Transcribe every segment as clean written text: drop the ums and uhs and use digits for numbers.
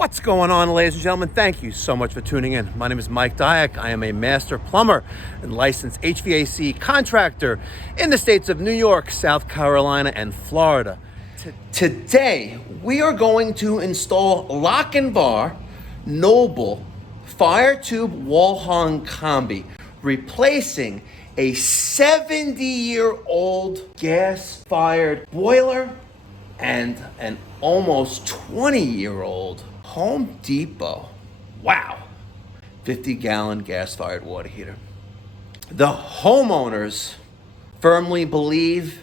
What's going on, ladies and gentlemen? Thank you so much for tuning in. My name is Mike Diack. I am a master plumber and licensed HVAC contractor in the states of New York, South Carolina, and Florida. Today, we are going to install Lochinvar Noble Firetube Wall-Hung Combi, replacing a 70-year-old gas-fired boiler and an almost 20-year-old Home Depot, wow, 50-gallon gas-fired water heater. The homeowners firmly believe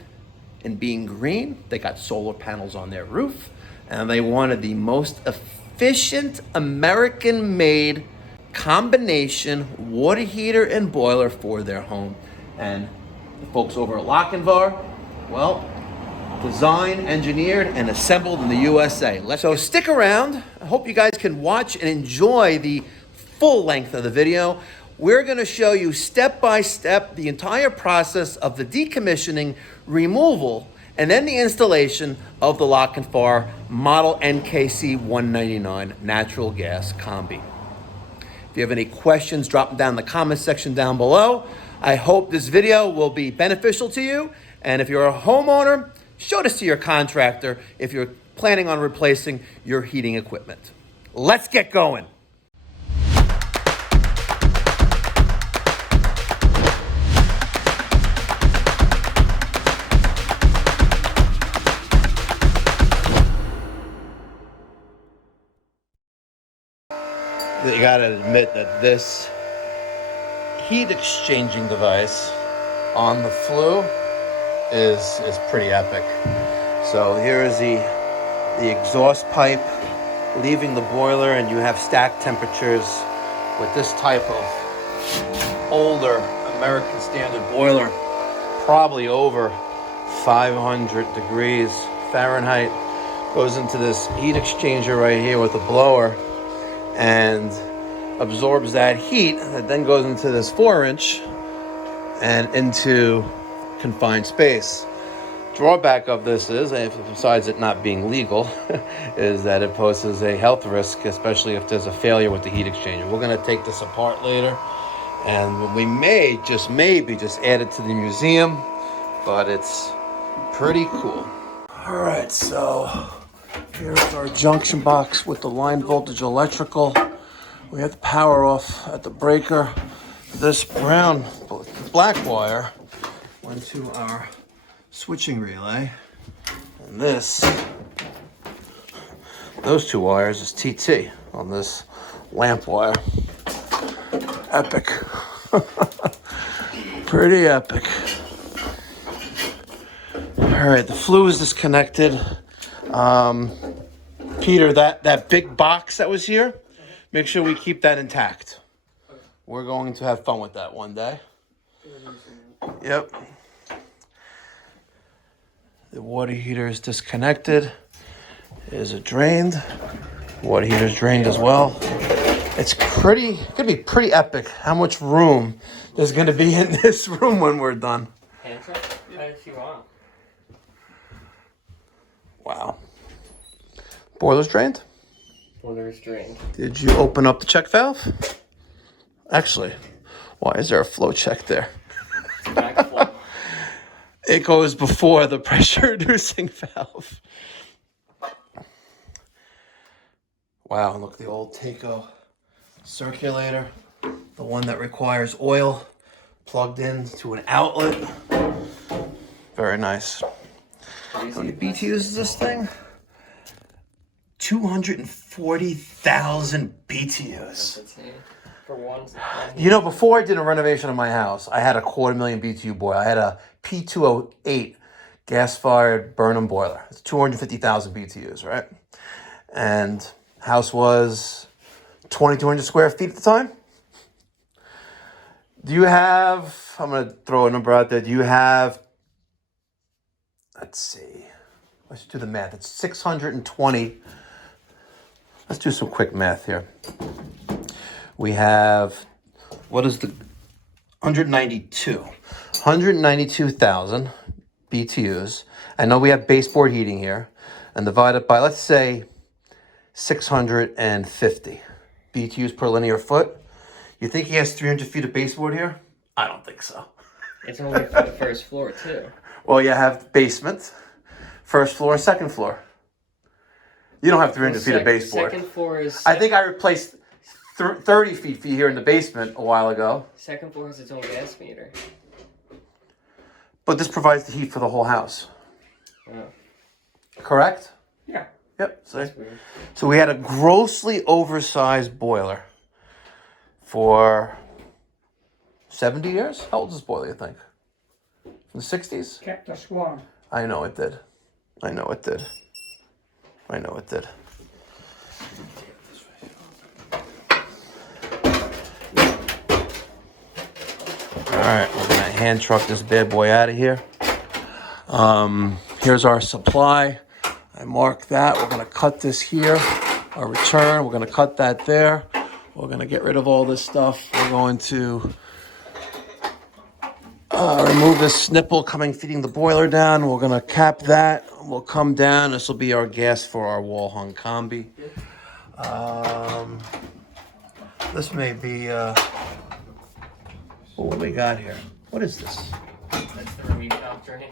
in being green. They got solar panels on their roof, and they wanted the most efficient American-made combination water heater and boiler for their home. And the folks over at Lochinvar, well, designed, engineered, and assembled in the USA. So stick around. I hope you guys can watch and enjoy the full length of the video. We're going to show you step by step the entire process of the decommissioning, removal, and then the installation of the Lochinvar Model NKC 199 Natural Gas Combi. If you have any questions, drop them down in the comment section down below. I hope this video will be beneficial to you. And if you're a homeowner, show this to your contractor if you're planning on replacing your heating equipment. Let's get going. You gotta admit that this heat exchanging device on the flue is pretty epic. So here is the exhaust pipe leaving the boiler, and you have stacked temperatures with this type of older American standard boiler, probably over 500 degrees Fahrenheit. Goes into this heat exchanger right here with a blower and absorbs that heat that then goes into this 4-inch and into confined space. Drawback of this is, besides it not being legal, is that it poses a health risk, especially if there's a failure with the heat exchanger. We're going to take this apart later, and we may just add it to the museum, but it's pretty cool. All right, so here's our junction box with the line voltage electrical. We have the power off at the breaker. This black wire went to our switching relay, and those two wires is TT on this lamp wire. Epic. Pretty epic. All right, the flue is disconnected. Peter, that big box that was here, make sure we keep that intact. We're going to have fun with that one day. Yep. The water heater is disconnected. Is it drained? Water heater's drained as well. It's gonna be pretty epic how much room there's gonna be in this room when we're done. Answer? If you want. Wow. Boiler's drained? Boiler's drained. Did you open up the check valve? Actually, why is there a flow check there? Backflow. It goes before the pressure reducing valve. Wow, look, the old Taco circulator, the one that requires oil plugged in to an outlet. Very nice. How many BTUs is this thing? 240,000 BTUs. For one. You know, before I did a renovation of my house, I had a 250,000 BTU boiler. I had a P208 gas-fired Burnham boiler. It's 250,000 BTUs, right? And house was 2,200 square feet at the time. Do you have, I'm going to throw a number out there. Do you have, let's see, let's do the math. It's 620. Let's do some quick math here. We have, what is the 192,000 BTUs. I know we have baseboard heating here, and divide it by, let's say, $650 BTUs per linear foot. You think he has 300 feet of baseboard here? I don't think so. It's only for the first floor, too. Well, you have basement, first floor, second floor. You don't have 300 feet of baseboard. Second floor is... I think I replaced 30 feet here in the basement a while ago. Second floor has its own gas meter. But this provides the heat for the whole house. Oh. Correct? Yeah. Yep. See? That's weird. So we had a grossly oversized boiler for 70 years. How old is this boiler, you think? From the 60s? Kept us warm. I know it did. I know it did. I know it did. All right, we're gonna hand truck this bad boy out of here. Here's our supply. I marked that. We're gonna cut this here. Our return, we're gonna cut that there. We're gonna get rid of all this stuff. We're going to remove this nipple feeding the boiler down. We're gonna cap that. We'll come down. This will be our gas for our wall hung combi. This may be, what do we got here? What is this? That's the relief valve drain.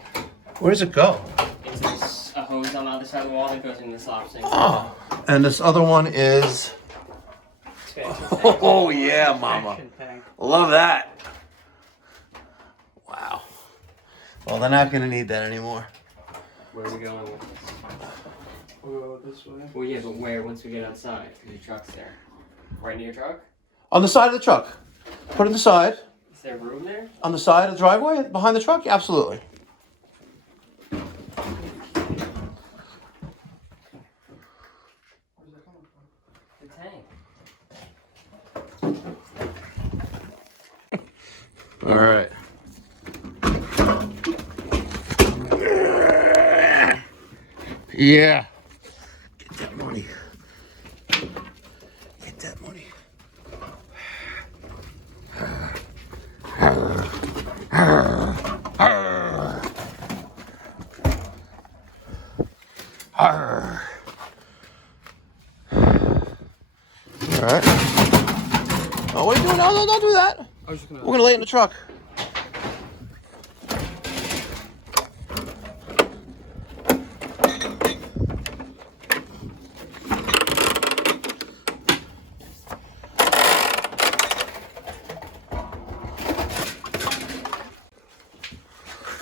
Where does it go? It's a hose on the other side of the wall that goes in the slop sink. Oh, and this other one is, oh yeah, mama. Action tank. Love that. Wow. Well, they're not gonna need that anymore. Where are we going with this? We'll go this way. Well, yeah, but where once we get outside? Because your truck's there. Right near your truck? On the side of the truck. Put it on the side. Is there room there? On the side of the driveway, behind the truck? Yeah, absolutely. The tank. All right. Yeah. Get that money. Get that money. All right. Oh, what are you doing? No, don't do that. We're gonna lay it in the truck.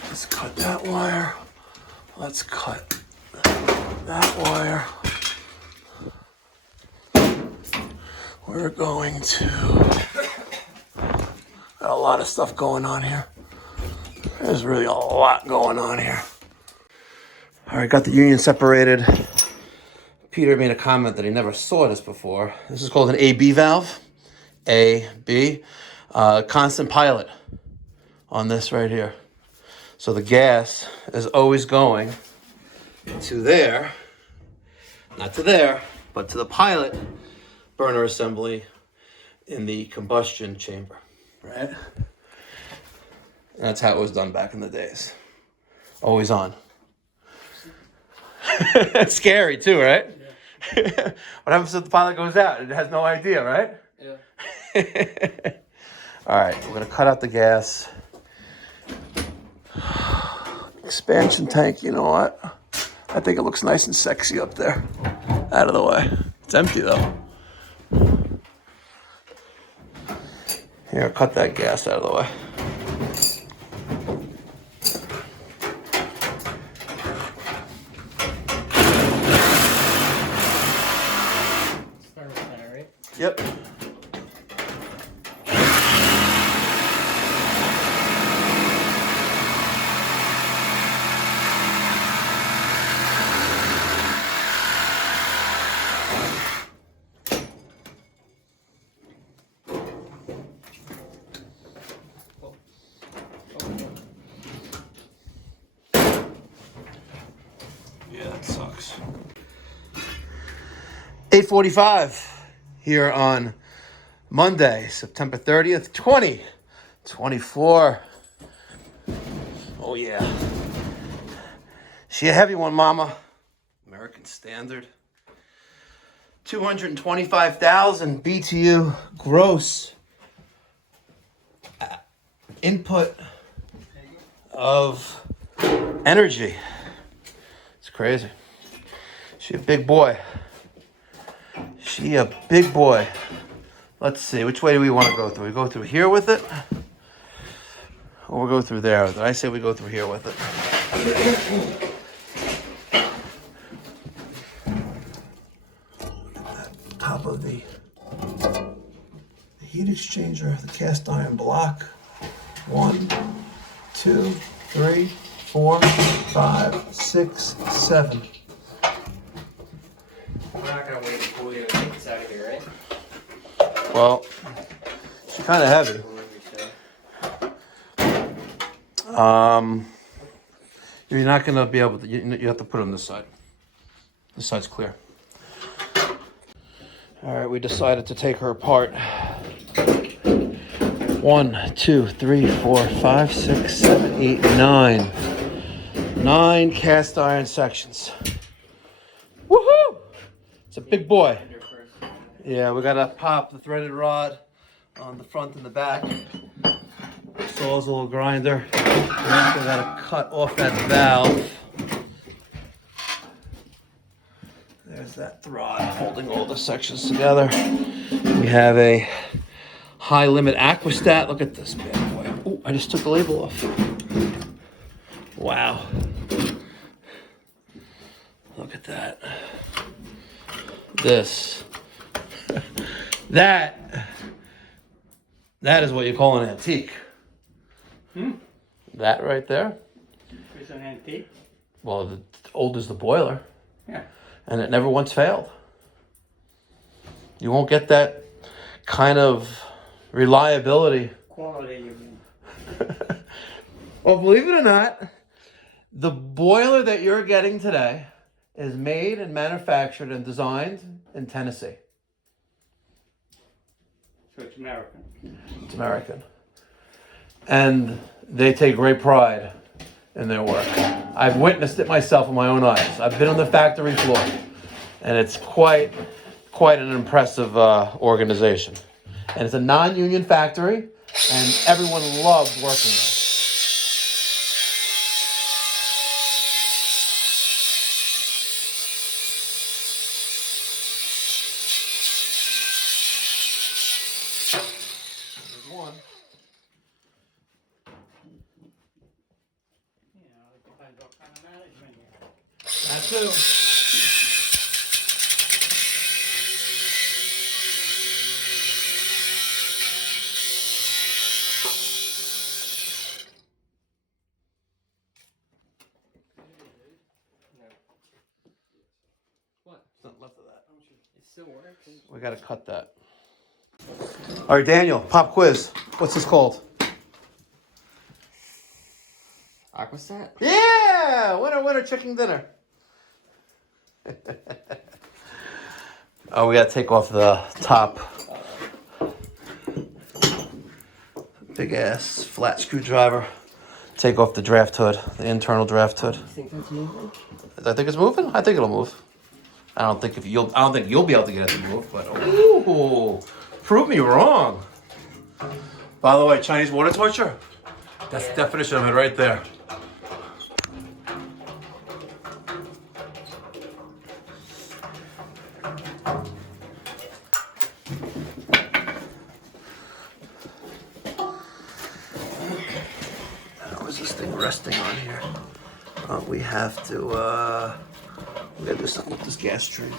Let's cut that wire. Let's cut that wire. We're going to, got a lot of stuff going on here. There's really a lot going on here. All right, got the union separated. Peter made a comment that he never saw this before. This is called an AB valve. AB. Constant pilot on this right here. So the gas is always going to there, not to there, but to the pilot burner assembly in the combustion chamber, right? That's how it was done back in the days. Always on. It's scary too, right? Yeah. What happens if the pilot goes out? It has no idea, right? Yeah. All right, we're gonna cut out the gas. Expansion tank, you know what? I think it looks nice and sexy up there. Out of the way. It's empty though. Here, cut that gas out of the way. Start with that, right? Yep. Yeah, that sucks. 8:45 here on Monday, September 30th, 2024. Oh yeah. She a heavy one, mama. American Standard. 225,000 BTU gross input of energy. It's crazy. She a big boy. She a big boy. Let's see, which way do we want to go through? We go through here with it? Or we'll go through there? Did I say we go through here with it? Top of the heat exchanger, the cast iron block. 1, 2, 3, 4, 5, 6, 7. We're not gonna wait for you to take this out of here, right? Well, it's kind of heavy. You're not gonna be able to. You have to put it on this side. This side's clear. All right, we decided to take her apart. 1, 2, 3, 4, 5, 6, 7, 8, 9. 9 cast iron sections. Woohoo! It's a big boy. Yeah, we gotta pop the threaded rod on the front and the back. Saw's a little grinder. We gotta cut off that valve. There's that rod holding all the sections together. We have a high limit aquastat. Look at this bad boy. Oh, I just took the label off. Wow. Look at that. This. That is what you call an antique. That right there. It's an antique. Well, the old as the boiler. Yeah. And it never once failed. You won't get that kind of reliability. Quality, you mean. Well, believe it or not, the boiler that you're getting today is made and manufactured and designed in Tennessee. So it's American. It's American. And they take great pride in their work. I've witnessed it myself with my own eyes. I've been on the factory floor, and it's quite an impressive organization. And it's a non-union factory, and everyone loves working there. There's one. You know, it depends what kind of management you have. That too. What? Something left of that. It still works. We gotta cut that. All right, Daniel, pop quiz. What's this called? Aquastat? Yeah! Winner, chicken dinner. Oh, we gotta take off the top. Big ass flat screwdriver. Take off the draft hood, the internal draft hood. You think that's moving? I think it's moving. I think it'll move. I don't think you'll be able to get it to move, but ooh, prove me wrong. By the way, Chinese water torture. That's the definition of it right there. How is this thing resting on here? We have to, we gotta do something with this gas stream.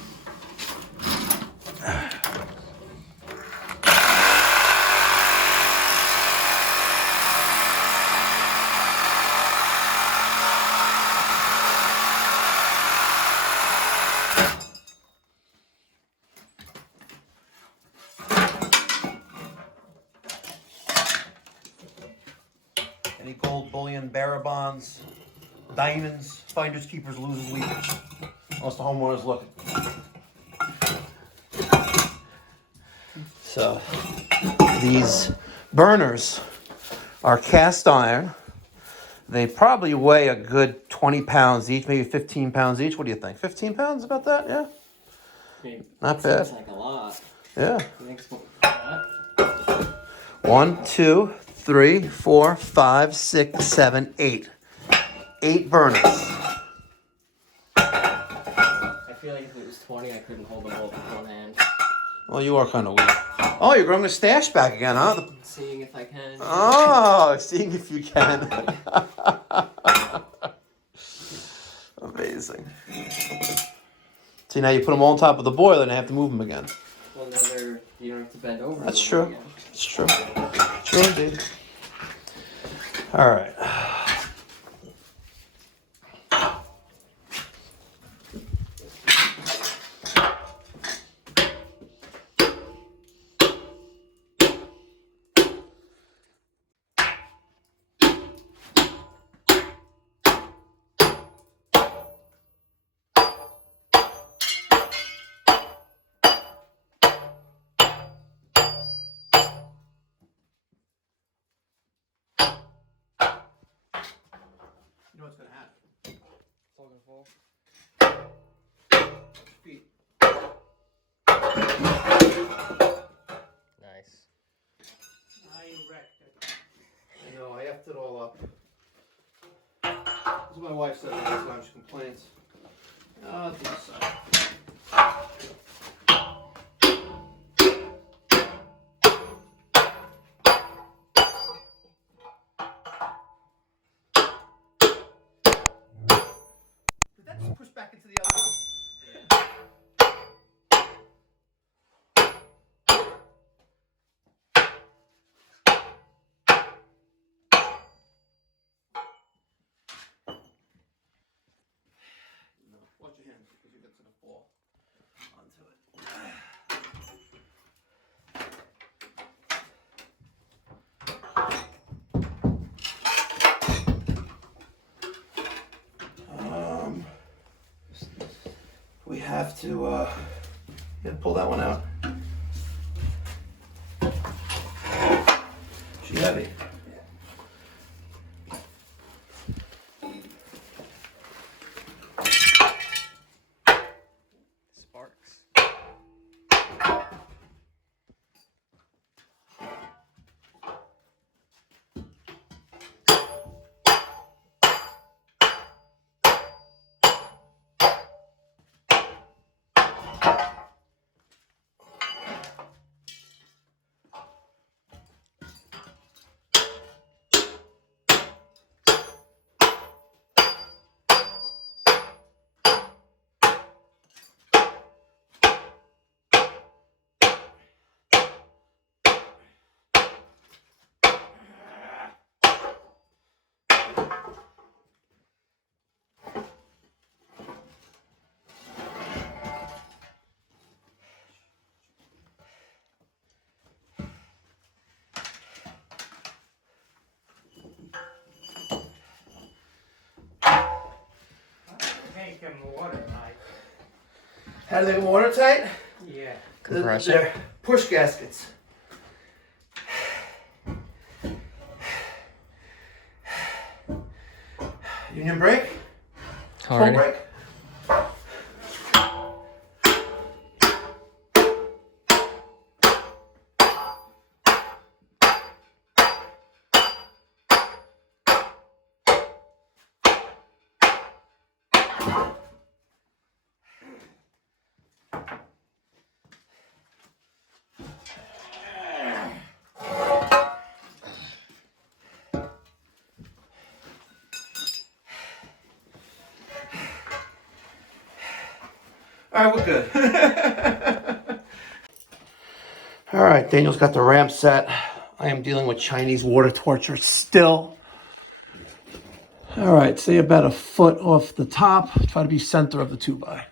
Any gold bullion, bearer bonds, diamonds, finders, keepers, losers, leaders. Unless the homeowner's looking. So, these burners are cast iron. They probably weigh a good 20 pounds each, maybe 15 pounds each. What do you think? 15 pounds, about that, yeah? Not bad. Seems like a lot. Yeah. Next one. That. 1, 2, 3, 4, 5, 6, 7, 8. 8 burners. I feel like if it was 20, I couldn't hold them both with one hand. Well, you are kind of weak. Oh, you're growing a stash back again, huh? Seeing if I can. Oh, seeing if you can. Amazing. See, now you put them all on top of the boiler and I have to move them again. Well, now you don't have to bend over. That's true. Again. That's true. True indeed. All right. You know what's going to happen? It's all gonna fall. Feet. Nice. I wrecked it. I know, I effed it all up. That's what my wife said last time. She complains. Oh, it's inside. Did that just push back into the other one? Yeah. No, watch your hands because you get to the fall onto it. We have to pull that one out. She heavy. Sparks. Make them watertight. How do they watertight? Yeah. Compressor. They're push gaskets. Union brake? Full Alright. brake? All right, we're good. All right, Daniel's got the ramp set. I am dealing with Chinese water torture still. All right, say about a foot off the top. Try to be center of the 2x.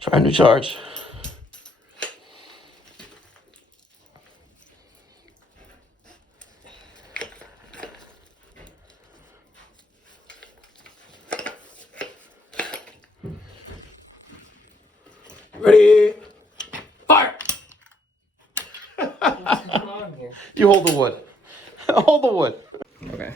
Trying to charge. Ready? Fire! You hold the wood. Hold the wood. Okay.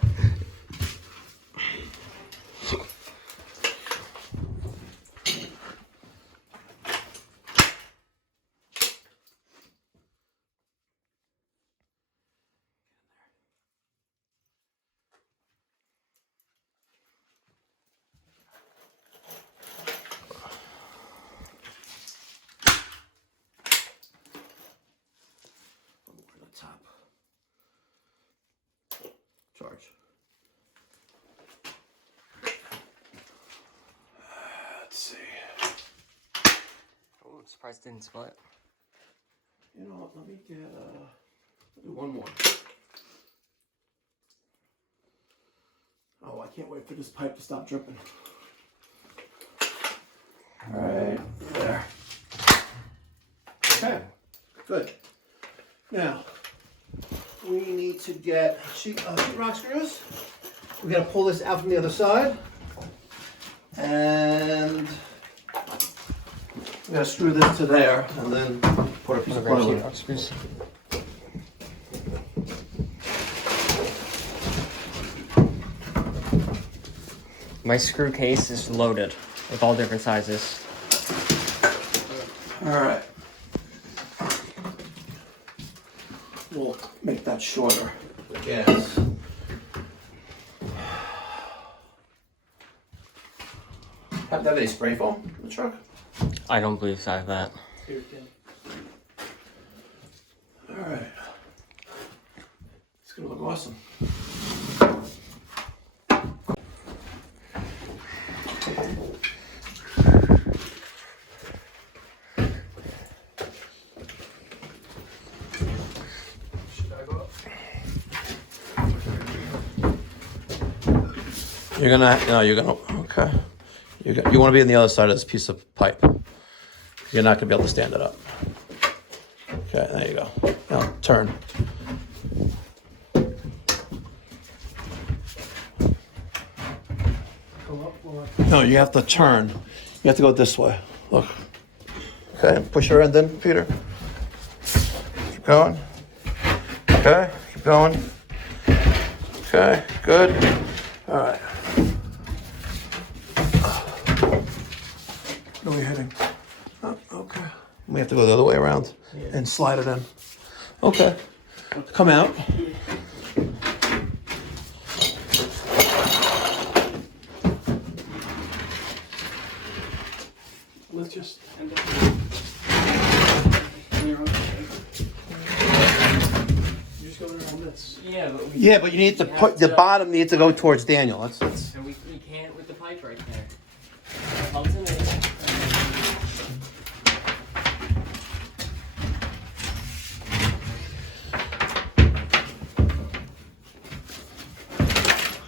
Top. Charge. Let's see. Oh, I'm surprised it didn't split. You know what? Let me get. I'll do one more. Oh, I can't wait for this pipe to stop dripping. All right, there. Okay, good. Now, we need to get sheet rock screws. We gotta pull this out from the other side. And we gotta screw this to there and then put a piece of plywood. Screws. My screw case is loaded with all different sizes. All right. We'll make that shorter. Yes. Have that any spray foam in the truck? I don't believe I have that. All right. It's gonna look awesome. You're gonna, okay. You want to be on the other side of this piece of pipe. You're not gonna be able to stand it up. Okay, there you go. Now, turn. No, you have to turn. You have to go this way. Look. Okay, push her in then, Peter. Keep going. Okay, keep going. Okay, good. All right. What are we hitting? Oh, okay. We have to go the other way around and slide it in. Okay. Come out. Let's just. Yeah, but you need to put the bottom needs to go towards Daniel. That's. And we can't with the pipe right there. Ultimately.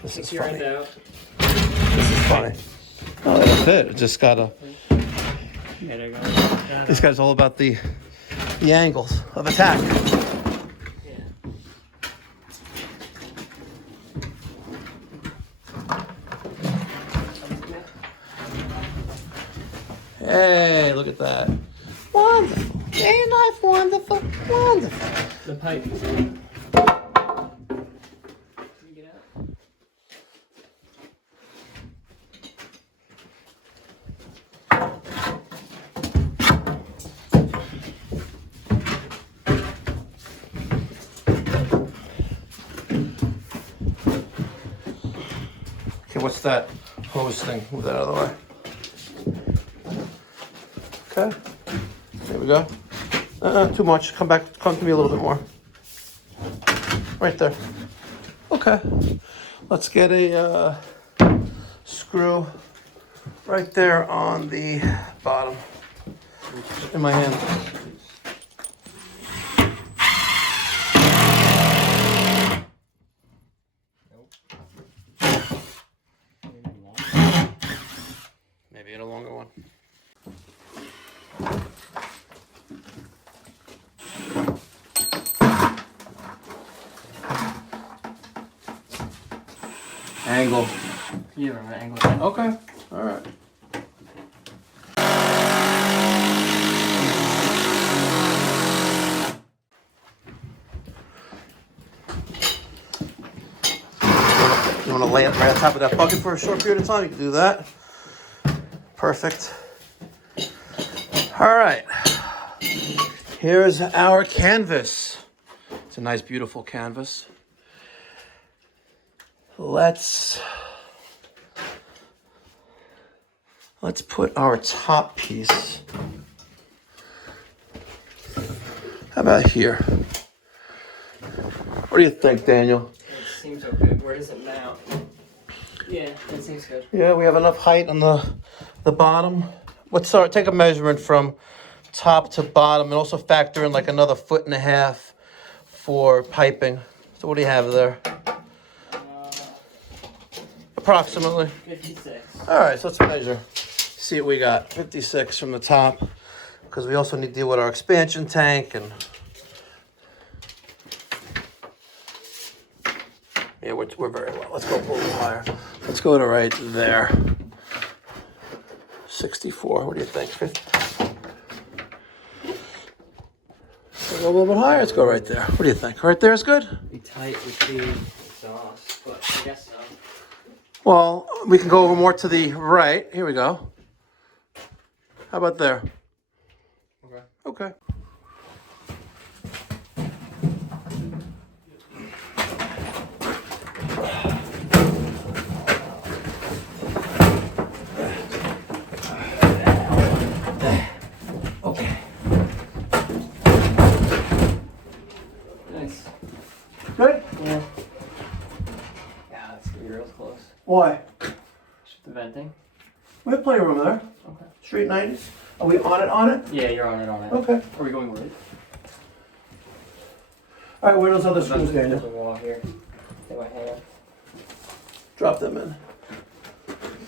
This is funny. Out. This is funny. Oh, that'll fit. It just gotta. There you go. This guy's all about the angles of attack. Hey, look at that. Wonderful. Ain't life wonderful? Wonderful. The pipe. Can you get out? Okay, what's that hose thing? Move that out of the way. Okay, there we go. Too much. Come to me a little bit more. Right there. Okay. Let's get a screw right there on the bottom. In my hand. Maybe a longer one. Angle. Yeah, right angle. Okay. All right. want to lay it right on top of that bucket for a short period of time, you can do that. Perfect. All right. Here's our canvas. It's a nice, beautiful canvas. Let's put our top piece. How about here? What do you think, Daniel? It seems okay. Where does it mount? Yeah, that seems good. Yeah, we have enough height on the bottom. Let's start. Take a measurement from top to bottom, and also factor in like another 1.5 feet for piping. So what do you have there? Approximately. 56. All right, so let's measure. See what we got. 56 from the top, because we also need to deal with our expansion tank and. Yeah, we're very well. Let's go a little higher. Let's go to right there. 64. What do you think? 50? Go a little bit higher. Let's go right there. What do you think? Right there is good? Be tight with the exhaust, but I guess so. Well, we can go over more to the right. Here we go. How about there? Okay. Okay. Okay. Nice. Good? Yeah. Yeah, that's gonna be real close. Why? Just the venting. We have plenty of room there. Okay. Straight 90s. Are we on it? Yeah, you're on it. Okay. Are we going with it? All right, where are those other screws, There's Daniel? a wall here. Take my hand. Drop them in.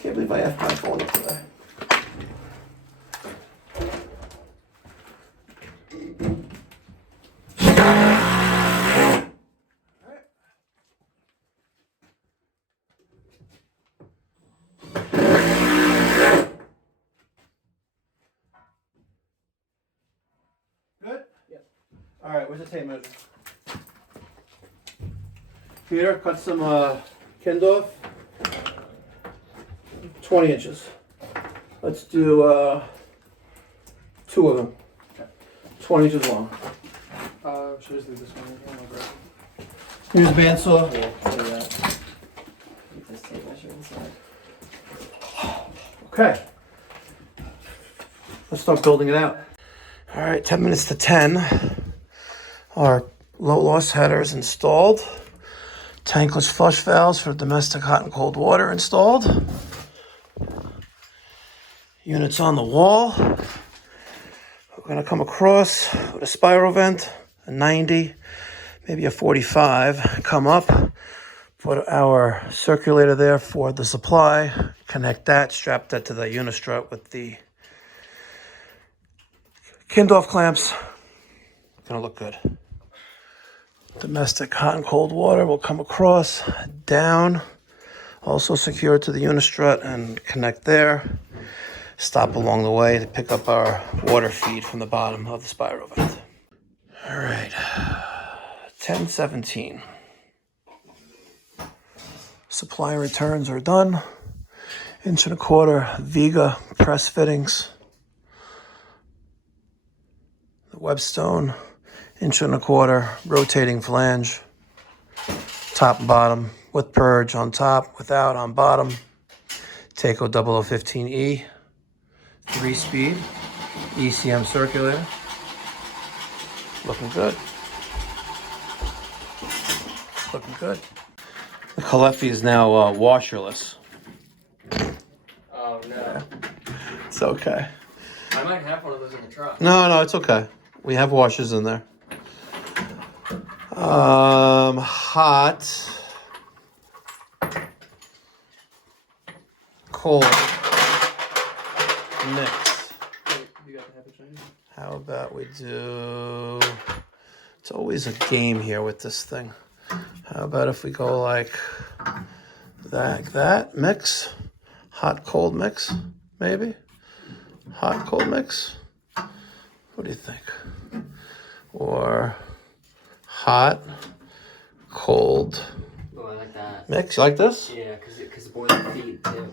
Can't believe I have my phone up today. Good? Yep. All right, where's the tape measure? Peter, cut some Kindorf. 20 inches. Let's do 2 of them. 20 inches long. Should I just leave this one in here? Here's a bandsaw. Yeah, do that. Keep this tape measure inside. Okay. Let's start building it out. All right, 10 minutes to 10. Our low loss header is installed. Tankless flush valves for domestic hot and cold water installed. Units on the wall. We're gonna come across with a spiral vent, a 90, maybe a 45. Come up, put our circulator there for the supply. Connect that, strap that to the unistrut with the Kindorf clamps. Gonna look good. Domestic hot and cold water will come across, down, also secured to the unistrut and connect there. Stop along the way to pick up our water feed from the bottom of the spiral vent. All right, 10:17. Supply returns are done. 1.25" Viga press fittings. The Webstone 1.25" rotating flange. Top and bottom with purge on top, without on bottom. Takeo 0015E. 3-speed ECM circulator. Looking good. Looking good. The Calefi is now washerless. Oh no. It's okay. I might have one of those in the truck. No, it's okay. We have washers in there. Hot. Cold. Mix. You got the habit change? How about we do... It's always a game here with this thing. How about if we go like that, mix, hot, cold mix, maybe? Hot, cold mix? What do you think? Or hot, cold, Well, I like that. Mix, you like this? Yeah, because the boiler feed too.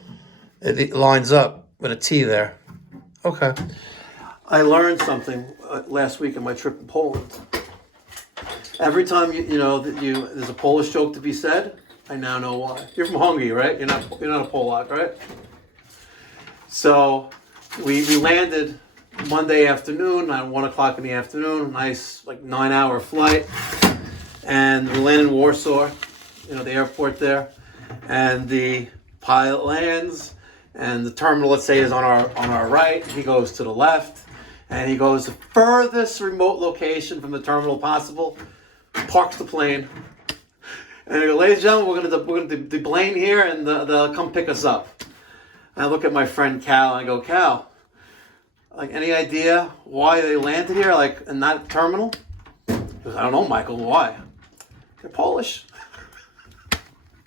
It lines up with a T there. Okay. I learned something last week on my trip in Poland. Every time you know that there's a Polish joke to be said, I now know why. You're from Hungary, right? You're not a Polak, right? So we landed Monday afternoon at 1 o'clock in the afternoon. Nice 9-hour flight, and we landed in Warsaw, the airport there, and the pilot lands, and the terminal, let's say, is on our right. He goes to the left, and he goes the furthest remote location from the terminal possible, parks the plane, and I go, ladies and gentlemen, we're gonna deplane here, and they'll come pick us up. And I look at my friend Cal, and I go, Cal, any idea why they landed here, and not at the terminal? He goes, I don't know, Michael, why? They're Polish.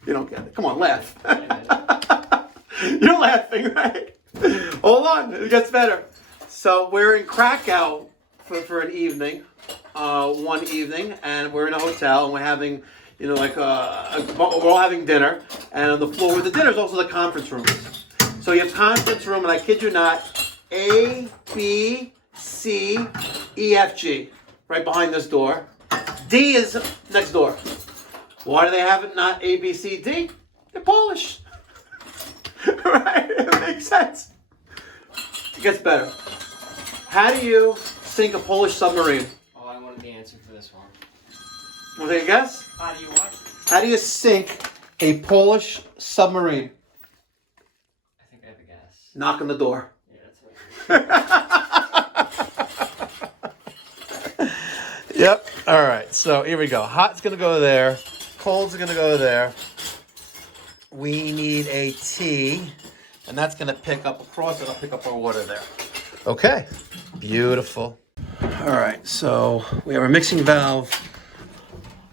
You don't get it. Come on, laugh. You're laughing, right? Hold on, it gets better. So we're in Krakow for an evening, one evening, and we're in a hotel, and we're having, we're all having dinner, and on the floor with the dinner is also the conference room. So you have conference room, and I kid you not, A, B, C, E, F, G, right behind this door. D is next door. Why do they have it not A, B, C, D? They're Polish. Right? It makes sense. It gets better. How do you sink a Polish submarine? Oh, I wanted the answer for this one. Want to take a guess? How do you what? How do you sink a Polish submarine? I think I have a guess. Knock on the door. Yeah, that's what Yep. All right. So here we go. Hot's going to go there. Cold's going to go there. We need a T, and that's going to pick up across it. I'll pick up our water there. Okay. Beautiful. All right. So we have our mixing valve.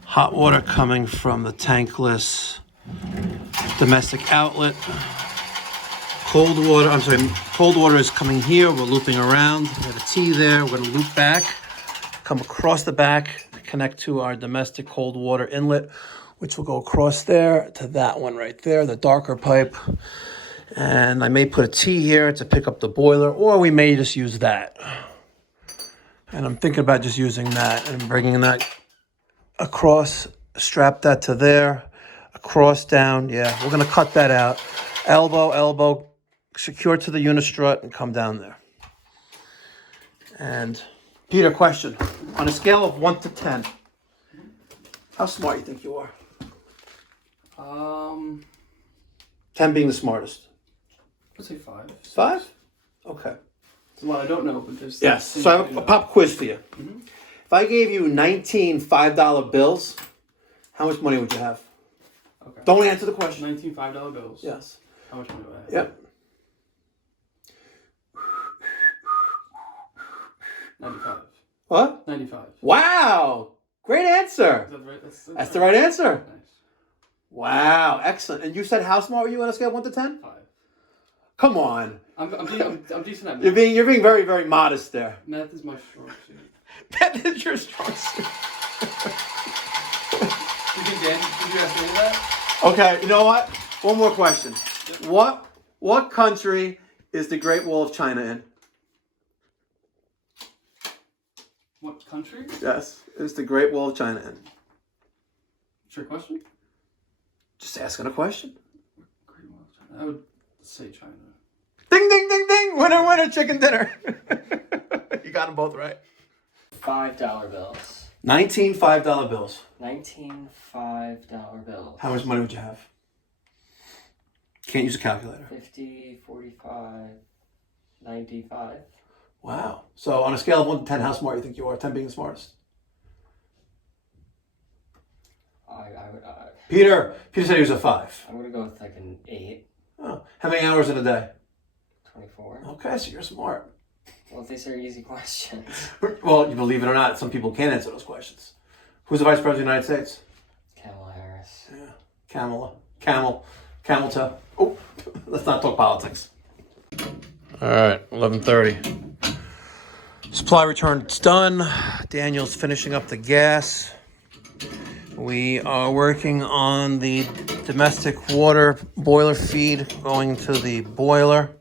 Hot water coming from the tankless domestic outlet. Cold water is coming here. We're looping around. We have a T there. We're going to loop back, come across the back, connect to our domestic cold water inlet, which will go across there to that one right there, the darker pipe. And I may put a T here to pick up the boiler, or we may just use that. And I'm thinking about just using that and bringing that across, strap that to there, across, down. Yeah, we're going to cut that out. Elbow, secure to the unistrut and come down there. And Peter, question. On a scale of 1 to 10, how smart you think you are? 10 being the smartest. I'd say 5. 5? Okay. It's a lot I don't know, but there's... Yes, so I have a pop quiz for you. Mm-hmm. If I gave you 19 $5 bills, how much money would you have? Okay. Don't answer the question. 19 $5 bills. Yes. How much money do I have? Yep. 95. What? 95. Wow. Great answer. Is that right? That's the right answer. Nice. Wow. Excellent. And you said how smart were you on a scale of 1 to 10? 5. Come on. I'm decent at math. You're being very, very modest there. Math is my strong suit. That is your strong suit. Did you ask me that? Okay, you know what? One more question. What country is the Great Wall of China in? What country? Yes, is the Great Wall of China in? Trick question? Just asking a question. Great Wall of China. I would say China. Ding, ding, ding, ding. Winner, chicken dinner. You got them both right. $5 bills. 19 $5 bills. 19 $5 bills. How much money would you have? Can't use a calculator. 50, 45, 95. Wow. So on a scale of 1 to 10, how smart do you think you are? 10 being the smartest. Peter said he was a 5. I'm going to go with like an 8. Oh. How many hours in a day? 24. Okay, so you're smart. Well, these are easy questions. Well, you believe it or not, some people can't answer those questions. Who's the Vice President of the United States? Kamala Harris. Yeah. Camel toe. Oh, let's not talk politics. All right, 11:30. Supply return, it's done. Daniel's finishing up the gas. We are working on the domestic water boiler feed going to the boiler.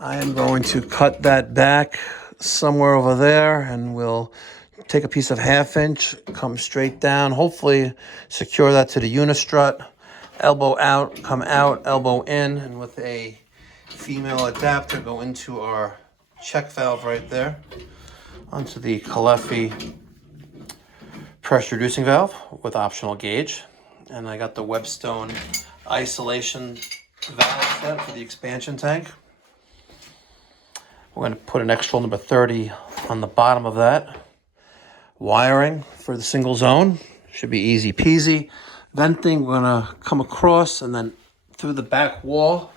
I am going to cut that back somewhere over there, and we'll take a piece of 1/2 inch, come straight down, hopefully secure that to the unistrut, elbow out, come out, elbow in, and with a female adapter go into our check valve right there, onto the Calefi pressure reducing valve with optional gauge. And I got the Webstone isolation valve set for the expansion tank. We're going to put an extra number 30 on the bottom of that. Wiring for the single zone should be easy peasy. Venting, we're going to come across and then through the back wall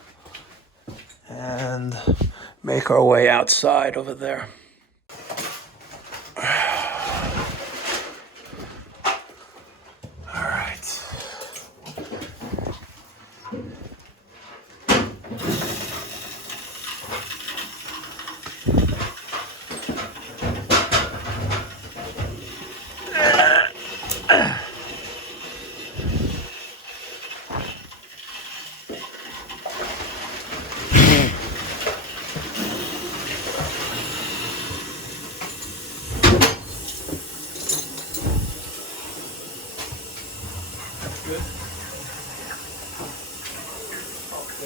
and make our way outside over there. All right.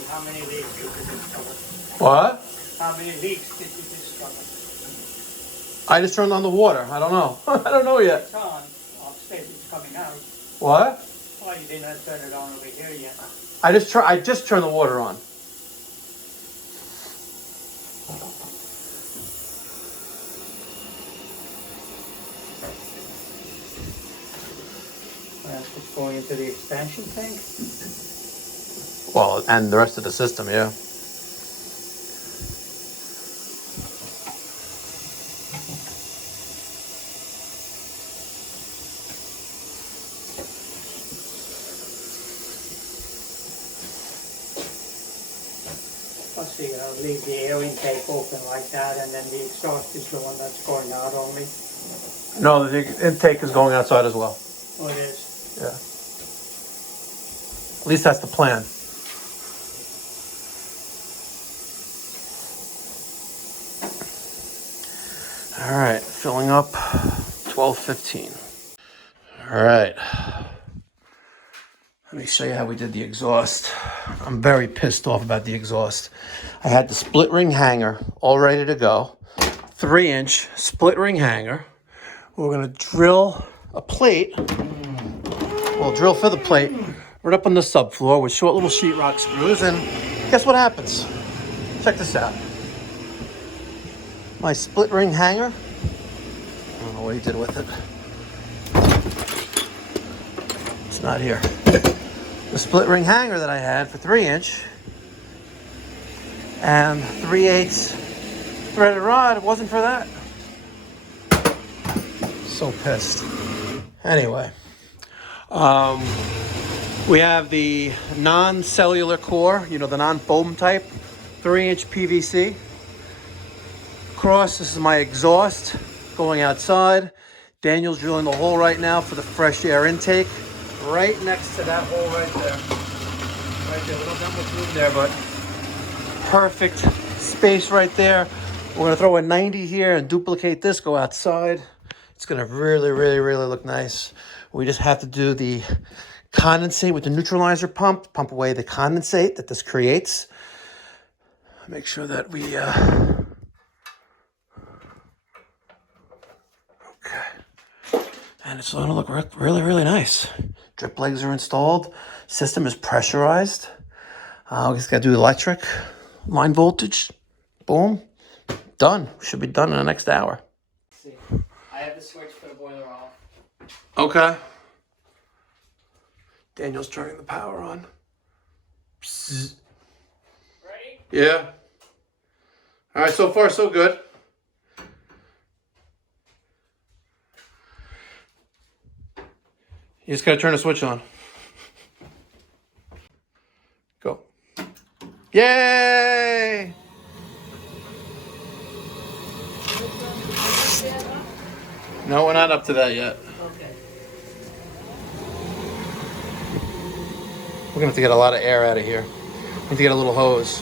How many leaks did you discover? What? How many leaks did you discover? I just turned on the water. I don't know. I don't know yet. It's on. Upstairs it's coming out. What? Why you did not turn it on over here yet? I just turned the water on. That's what's going into the expansion tank? Well, and the rest of the system, yeah. Plus you leave the air intake open like that, and then the exhaust is the one that's going out only. No, the intake is going outside as well. Oh, it is. Yeah. At least that's the plan. All right, filling up 12:15. All right. Let me show you how we did the exhaust. I'm very pissed off about the exhaust. I had the split ring hanger all ready to go. 3-inch split ring hanger. We're gonna drill a plate. We'll drill for the plate right up on the subfloor with short little sheetrock screws, and guess what happens? Check this out. My split ring hanger. I don't know what he did with it. It's not here. The split ring hanger that I had for 3-inch and 3/8 threaded rod, it wasn't for that. So pissed. Anyway, we have the non-cellular core, you know, the non-foam type, 3-inch PVC. Across, this is my exhaust going outside. Daniel's drilling the hole right now for the fresh air intake. Right next to that hole right there. Right there, we don't have much room there, but perfect space right there. We're gonna throw a 90 here and duplicate this, go outside. It's gonna really, really, really look nice. We just have to do the condensate with the neutralizer pump away the condensate that this creates. Make sure that we, okay. And it's gonna look really, really nice. Drip legs are installed. System is pressurized. We just gotta do electric, line voltage, boom, done. Should be done in the next hour. Let's see. I have the switch for the boiler off. Okay. Daniel's turning the power on. Psst. Ready? Yeah. All right, so far so good. You just gotta turn the switch on. Go. Yay! No, we're not up to that yet. Okay. We're gonna have to get a lot of air out of here. We need to get a little hose.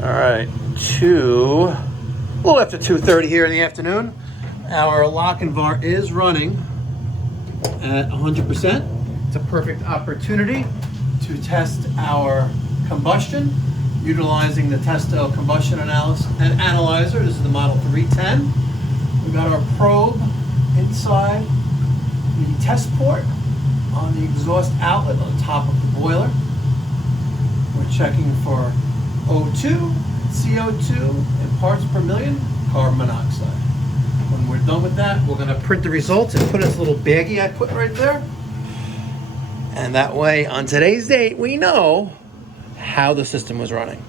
All right, a little after 2:30 here in the afternoon. Our Lochinvar is running at 100%. It's a perfect opportunity to test our combustion utilizing the Testo combustion analyzer. This is the model 310. We've got our probe inside the test port on the exhaust outlet on top of the boiler. We're checking for O2, CO2, and parts per million carbon monoxide. When we're done with that, we're going to print the results and put in this little baggie I put right there. And that way, on today's date, we know how the system was running.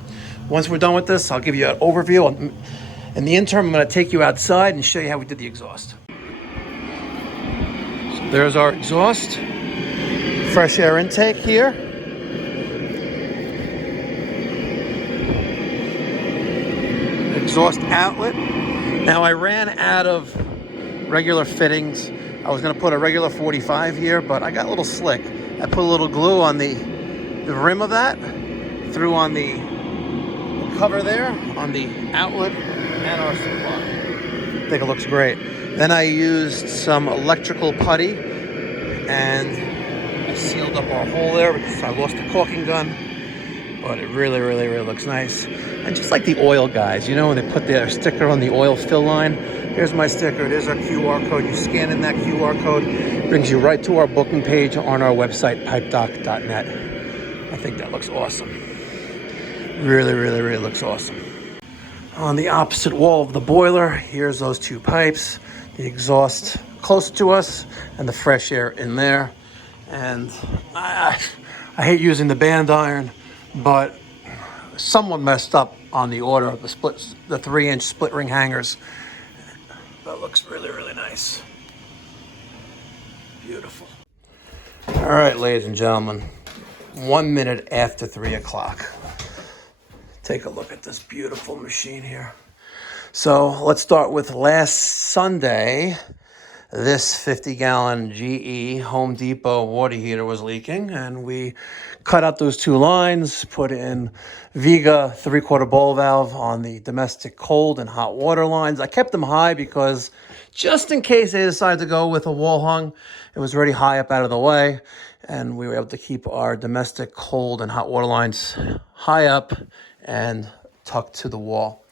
Once we're done with this, I'll give you an overview. In the interim, I'm going to take you outside and show you how we did the exhaust. So there's our exhaust. Fresh air intake here. Exhaust outlet. Now I ran out of regular fittings. I was going to put a regular 45 here, but I got a little slick. I put a little glue on the rim of that, threw on the cover there, on the outlet and our supply. I think it looks great. Then I used some electrical putty and I sealed up our hole there because I lost the caulking gun, but it really, really, really looks nice. And just like the oil guys, you know, when they put their sticker on the oil fill line, here's my sticker, there's our QR code. You scan in that QR code, brings you right to our booking page on our website, pipedoc.net. I think that looks awesome. Really, really, really looks awesome. On the opposite wall of the boiler, here's those two pipes, the exhaust close to us and the fresh air in there. And I hate using the band iron, but someone messed up on the order of the 3-inch split ring hangers. That looks really, really nice. Beautiful. All right, ladies and gentlemen, 1 minute after 3 o'clock. Take a look at this beautiful machine here. So let's start with last Sunday. This 50-gallon GE Home Depot water heater was leaking, and we cut out those two lines, put in Viga 3/4 ball valve on the domestic cold and hot water lines. I kept them high because just in case they decided to go with a wall hung, it was already high up out of the way, and we were able to keep our domestic cold and hot water lines high up and tucked to the wall.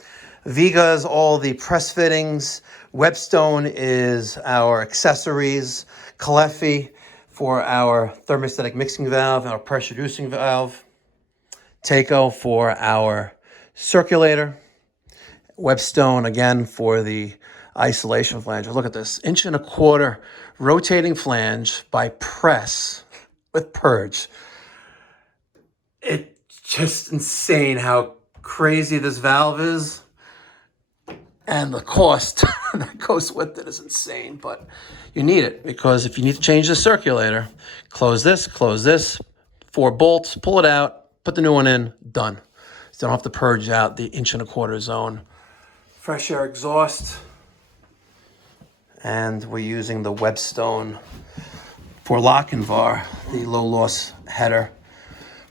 Viga is all the press fittings. Webstone is our accessories. Cleffi for our thermostatic mixing valve and our pressure reducing valve. Taco for our circulator. Webstone again for the isolation flange. Look at this, 1.25 inch rotating flange by press with purge. It's just insane how crazy this valve is. And the cost that goes with it is insane, but you need it because if you need to change the circulator, close this, 4 bolts, pull it out, put the new one in, done. So you don't have to purge out the 1.25 inch zone. Fresh air exhaust. And we're using the Webstone for Lochinvar, the low loss header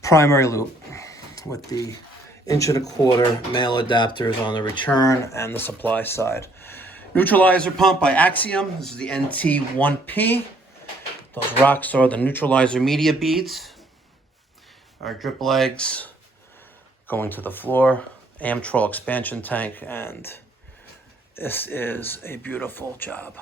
primary loop with the 1.25 inch male adapters on the return and the supply side. Neutralizer pump by Axiom. This is the NT1P. Those rocks are the neutralizer media beads. Our drip legs going to the floor. Amtrol expansion tank, and this is a beautiful job.